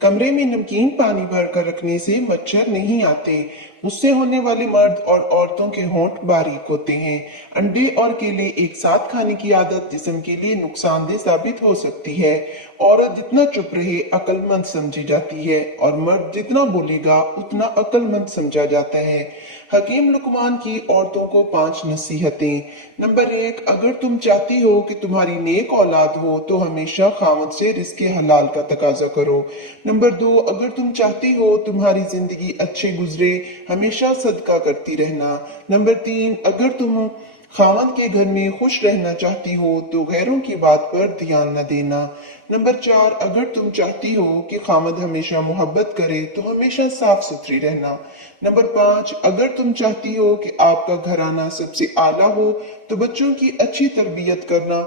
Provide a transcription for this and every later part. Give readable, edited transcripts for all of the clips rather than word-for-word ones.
कमरे में नमकीन पानी भरकर रखने से मच्छर नहीं आते। उससे होने वाले मर्द और औरतों के होंठ बारीक होते हैं। अंडे और केले एक साथ खाने की आदत जिस्म के लिए नुकसानदेह साबित हो सकती है। औरत जितना चुप रहे अक्लमंद समझी जाती है और मर्द जितना बोलेगा उतना अक्लमंद समझा जाता है। हकीम लुकमान की औरतों को 5 नसीहतें। नंबर 1, अगर तुम चाहती हो कि तुम्हारी नेक औलाद हो तो हमेशा खामद से रिज़्क़ हलाल का तकाजा करो। नंबर 2, अगर तुम चाहती हो तुम्हारी जिंदगी अच्छे गुजरे हमेशा सदका करती रहना। नंबर 3, अगर तुम खामद के घर में खुश रहना चाहती हो तो गैरों की बात पर ध्यान न देना। नंबर 4, अगर तुम चाहती हो कि खामद हमेशा मोहब्बत करे तो हमेशा साफ सुथरी रहना। नंबर 5, अगर तुम चाहती हो कि आपका घराना सबसे आला हो तो बच्चों की अच्छी तरबियत करना।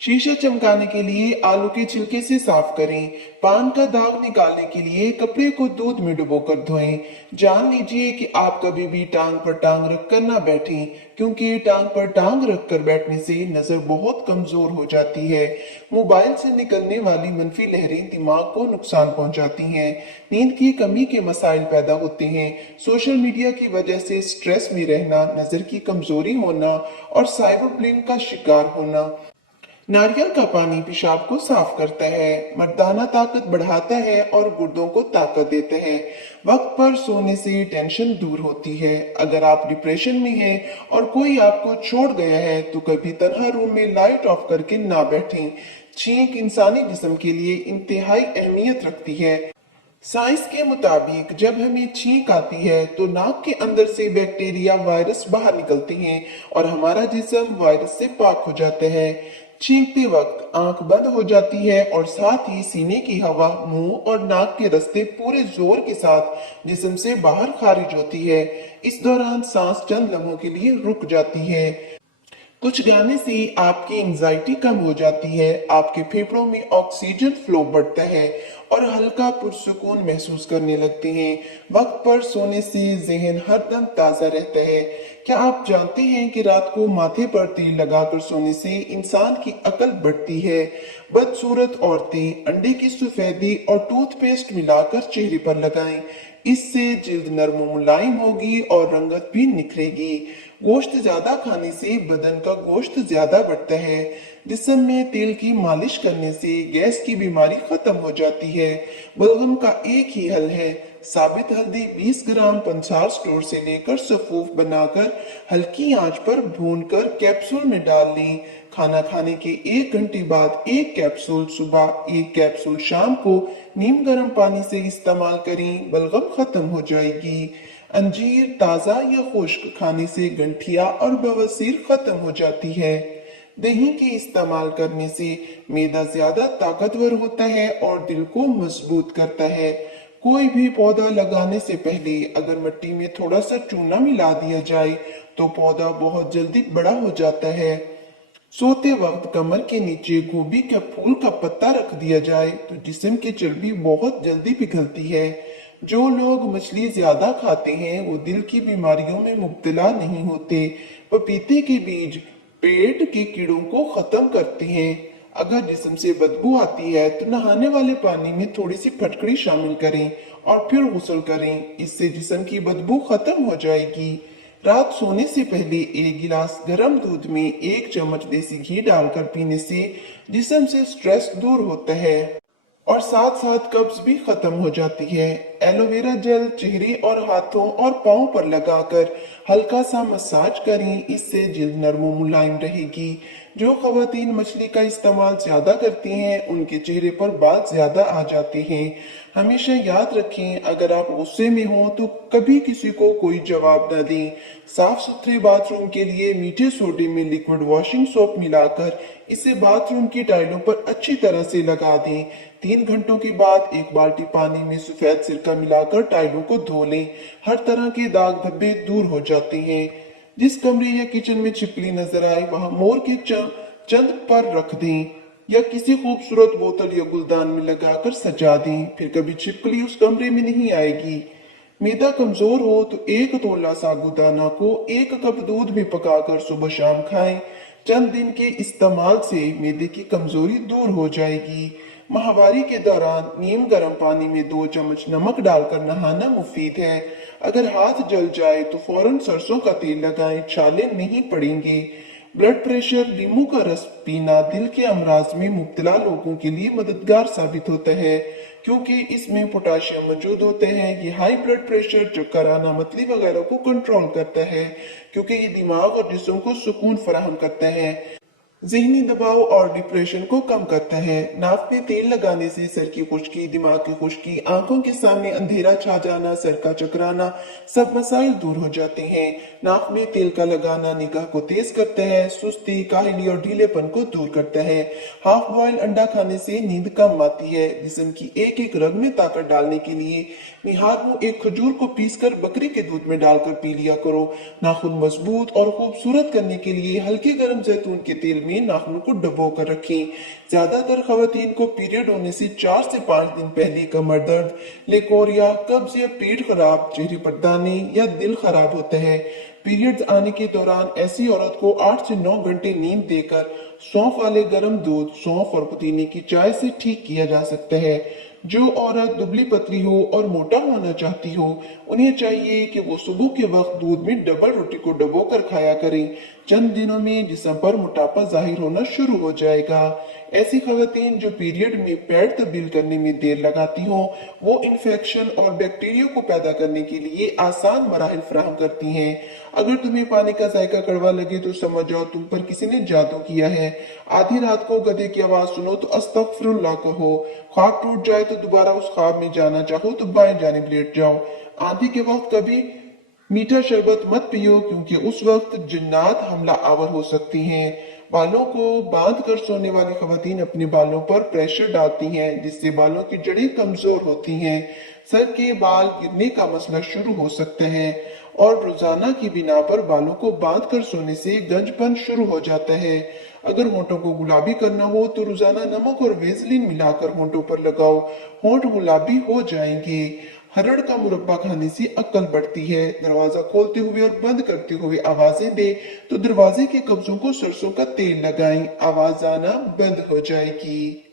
शीशा चमकाने के लिए आलू के छिलके से साफ करें। पान का दाग निकालने के लिए कपड़े को दूध में डुबोकर धोएं। जान लीजिए कि आप कभी भी टांग पर टांग रखकर ना बैठें, क्योंकि टांग पर टांग रखकर बैठने से नजर बहुत कमजोर हो जाती है। मोबाइल से निकलने वाली मनफी लहरें दिमाग को नुकसान पहुंचाती हैं। नींद की कमी के मसाइल पैदा होते हैं। सोशल मीडिया की वजह से स्ट्रेस में रहना, नजर की कमजोरी होना और साइबर बुलिंग का शिकार होना। नारियल का पानी पेशाब को साफ करता है, मर्दाना ताकत बढ़ाता है और गुर्दों को ताकत देता है। वक्त पर सोने से टेंशन दूर होती है। अगर आप डिप्रेशन में हैं और कोई आपको छोड़ गया है तो कभी तन्हा रूम में लाइट ऑफ करके ना बैठें। छींक इंसानी जिस्म के लिए इंतहाई अहमियत रखती है। साइंस के मुताबिक जब हमें छींक आती है तो नाक के अंदर से बैक्टीरिया वायरस बाहर निकलते हैं और हमारा जिस्म वायरस से पाक हो जाता है। छींकते वक्त आंख बंद हो जाती है और साथ ही सीने की हवा मुंह और नाक के रास्ते पूरे जोर के साथ जिस्म से बाहर खारिज होती है। इस दौरान सांस चंद लम्हों के लिए रुक जाती है। कुछ गाने से आपकी एंजाइटी कम हो जाती है, आपके फेफड़ों में ऑक्सीजन फ्लो बढ़ता है और हल्का पुरसुकून महसूस करने लगते हैं। वक्त पर सोने से जहन हरदम ताजा रहता है। क्या आप जानते हैं कि रात को माथे पर तेल लगाकर सोने से इंसान की अकल बढ़ती है? बदसूरत औरतें अंडे की सफेदी और टूथपेस्ट मिलाकर चेहरे पर लगाएं। इससे जिल्द नरम मुलायम होगी और रंगत भी निखरेगी। गोश्त ज्यादा खाने से बदन का गोश्त ज्यादा बढ़ता है। जिस्म में तेल की मालिश करने से गैस की बीमारी खत्म हो जाती है। बलगम का एक ही हल है, साबित हल्दी 20 ग्राम पंसार स्टोर से लेकर सफूफ बनाकर हल्की आंच पर भूनकर कैप्सूल में डाल लें। खाना खाने के 1 घंटे बाद एक कैप्सूल सुबह, एक कैप्सूल शाम को नीम गर्म पानी से इस्तेमाल करें, बलगम खत्म हो जाएगी। अंजीर ताज़ा या खुश्क खाने से गंठिया और बवासीर खत्म हो जाती है। दही के इस्तेमाल करने से मैदा ज्यादा ताकतवर होता है और दिल को मजबूत करता है। कोई भी पौधा लगाने से पहले अगर मिट्टी में थोड़ा सा चूना मिला दिया जाए तो पौधा बहुत जल्दी बड़ा हो जाता है। सोते वक्त कमर के नीचे गोभी के फूल का पत्ता रख दिया जाए तो जिस्म की चर्बी बहुत जल्दी पिघलती है। जो लोग मछली ज्यादा खाते हैं वो दिल की बीमारियों में मुब्तला नहीं होते। पपीते के बीज पेट के कीड़ों को खत्म करते हैं। अगर जिस्म से बदबू आती है तो नहाने वाले पानी में थोड़ी सी फटकड़ी शामिल करें और फिर गुस्ल करें, इससे जिस्म की बदबू खत्म हो जाएगी। रात सोने से पहले 1 गिलास गर्म दूध में 1 चम्मच देसी घी डालकर पीने से जिस्म से स्ट्रेस दूर होता है और साथ साथ कब्ज भी खत्म हो जाती है। एलोवेरा जेल चेहरे और हाथों और पाँव पर लगाकर हल्का सा मसाज करें, इससे जल्द नरम मुलायम रहेगी। जो खवातीन मछली का इस्तेमाल ज्यादा करती हैं उनके चेहरे पर बाल ज्यादा आ जाते हैं। हमेशा याद रखें, अगर आप गुस्से में हो तो कभी किसी को कोई जवाब न दें। साफ सुथरे बाथरूम के लिए मीठे सोडे में लिक्विड वॉशिंग सोप मिलाकर इसे बाथरूम की टाइलों पर अच्छी तरह से लगा दें। 3 घंटों के बाद 1 बाल्टी पानी में सफेद सिरका मिलाकर टाइलों को धो लें। हर तरह के दाग धब्बे दूर हो जाते हैं। जिस कमरे या किचन में छिपकली नजर आए वहां मोर के चंद पर रख दें या किसी खूबसूरत बोतल या गुलदान में लगाकर सजा दें, फिर कभी छिपकली उस कमरे में नहीं आएगी। मैदा कमजोर हो तो 1 तोला साबूदाना को 1 कप दूध में पकाकर सुबह शाम खाएं। चंद दिन के इस्तेमाल से मैदे की कमजोरी दूर हो जाएगी। माहवारी के दौरान नीम गर्म पानी में 2 चम्मच नमक डालकर नहाना मुफीद है। अगर हाथ जल जाए तो फौरन सरसों का तेल लगाएं, छाले नहीं पड़ेंगे। ब्लड प्रेशर, नींबू का रस पीना दिल के अमराज में मुब्तला लोगों के लिए मददगार साबित होता है, क्योंकि इसमें पोटाशियम मौजूद होते हैं। ये हाई ब्लड प्रेशर, चक्कर आना, मतली वगैरह को कंट्रोल करता है, क्योंकि ये दिमाग और जिस्म को सुकून फराहम करता है। जहनी दबाव और डिप्रेशन को कम करता है। नाक में तेल लगाने से सर की खुश्की, दिमाग की खुश्की, आंखों के सामने अंधेरा छा जाना, सर का चकराना, सब मसाइल दूर हो जाते हैं। नाक में तेल का लगाना निगाह को तेज करता है, सुस्ती, काहली और ढीलेपन को दूर करता है। हाफ बॉयल अंडा खाने से नींद कम आती है। जिस्म की एक एक रग में ताकत डालने के लिए निहार में एक खजूर को पीसकर बकरी के दूध में डालकर पी लिया करो। नाखून मजबूत और खूबसूरत करने के लिए हल्के गर्म जैतून के तेल में नाखून को डुबो कर रखें। ज्यादातर खवातीन को पीरियड होने से 4 से 5 दिन पहले कमर दर्द, लेकोरिया, कब्ज या पेट खराब, चेहरे पर दाने या दिल खराब होता है। पीरियड्स आने के दौरान ऐसी औरत को 8 से 9 घंटे नींद देकर सौंफ वाले गर्म दूध, सौंफ और पुदीने की चाय से ठीक किया जा सकता है। जो औरत दुबली पतली हो और मोटा होना चाहती हो, उन्हें चाहिए कि वो सुबह के वक्त दूध में डबल रोटी को डुबोकर खाया करें। चंद दिनों में जिस्म पर मोटापा जाहिर होना शुरू हो जाएगा। ऐसी खवातीन जो पीरियड में पैड तब्दील करने में देर लगाती हो, वो इन्फेक्शन और बैक्टीरिया को पैदा करने के लिए आसान मराहिल फराहम करती हैं। अगर तुम्हें पानी का जायका कड़वा लगे तो समझ जाओ तुम पर किसी ने जादू किया है। आधी रात को गधे की आवाज सुनो तो अस्तगफिरुल्लाह कहो। ख्वाब टूट जाए तो दोबारा उस ख्वाब में जाना चाहो तो बाएं जानिब लेट जाओ। आंधी के वक्त कभी मीठा शरबत मत पियो, क्योंकि उस वक्त जिन्नात हमला आवर हो सकती हैं। बालों को बांध कर सोने वाली खवातीन अपने बालों पर प्रेशर डालती हैं, जिससे बालों की जड़ें कमजोर होती हैं। सर के बाल गिरने का मसला शुरू हो सकता है और रोजाना की बिना पर बालों को बांध कर सोने से गंजपन शुरू हो जाता है। अगर होंठों को गुलाबी करना हो तो रोजाना नमक और वेसलिन मिलाकर होंठों पर लगाओ, होंठ गुलाबी हो जाएंगे। हरड़ का मुरब्बा खाने से अक्ल बढ़ती है। दरवाजा खोलते हुए और बंद करते हुए आवाजें दे तो दरवाजे के कब्जों को सरसों का तेल लगाएं, आवाज आना बंद हो जाएगी।